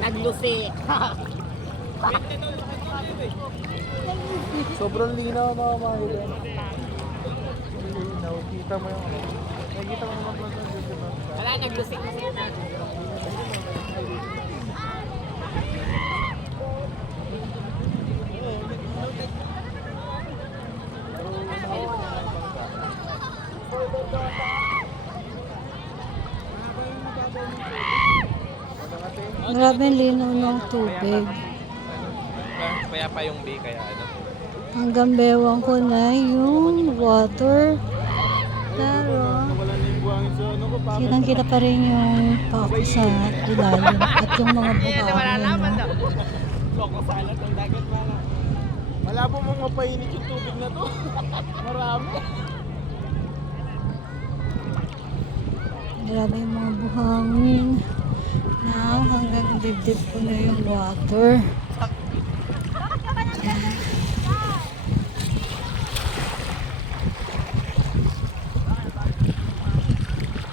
Naglusi. Sobrang linaw mga mahilan. Linaw. Kita mo yung ano. Nakikita mo naman lang sa dito. Wala, naglusi kasi na. Grabe ang linaw ng tubig. Kaya pa yung bay kaya ano. Hanggang bewang ko na yung water. Pero, kitang-kita pa rin yung pako sa ilalim at yung mga buhangin. No? Lokosalat ng dagat pala. Malabo mong mapainit yung tubig na to. Marami. Grabe yung mga buhangin. Na hanggang dibdib ko na yung water.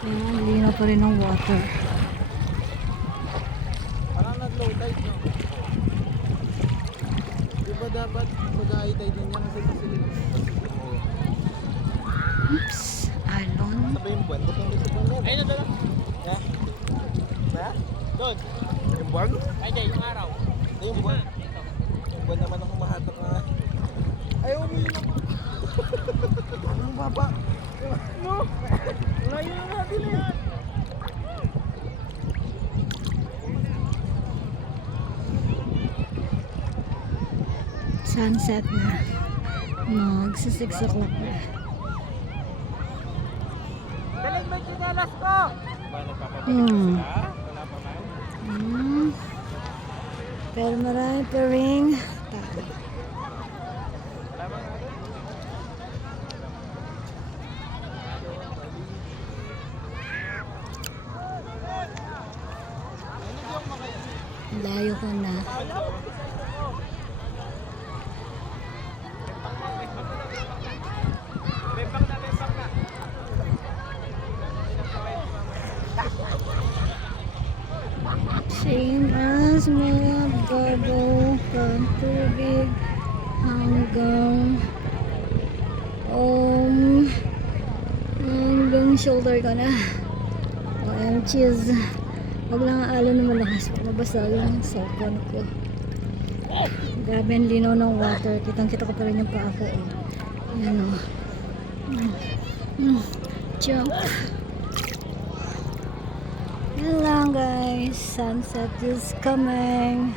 Ayan, linaw pa rin ng water. Parang nag-low tide, no? Di ba dapat mag-high tide din yan kasi masilig? Oops, alon. Sabay yung buwan, ba't yung dito buwan yan? Ayun na doon. Ha? Ha? Doon. Yung buwan? Ay, dyan, yung araw. Yung buwan. Yung buwan naman ang humahatak na. Ay, umiinom mo. Anong baba? No? Layo na natin eh. Sunset na. Magsa 6 o'clock na. Galing ba yung sinalas ko? Wala pa man. Pero marami pa rin tao. Layo ko na. Same as mga bubble from tubig hanggang hanggang shoulder ko na. OMGs. Huwag lang aalon na malakas. Mabasa yung cellphone ko. Grabe ang linaw ng water. Kitang-kita ko pa rin yung paa ko. Ayan o. Jump. Yan lang guys. Sunset is coming.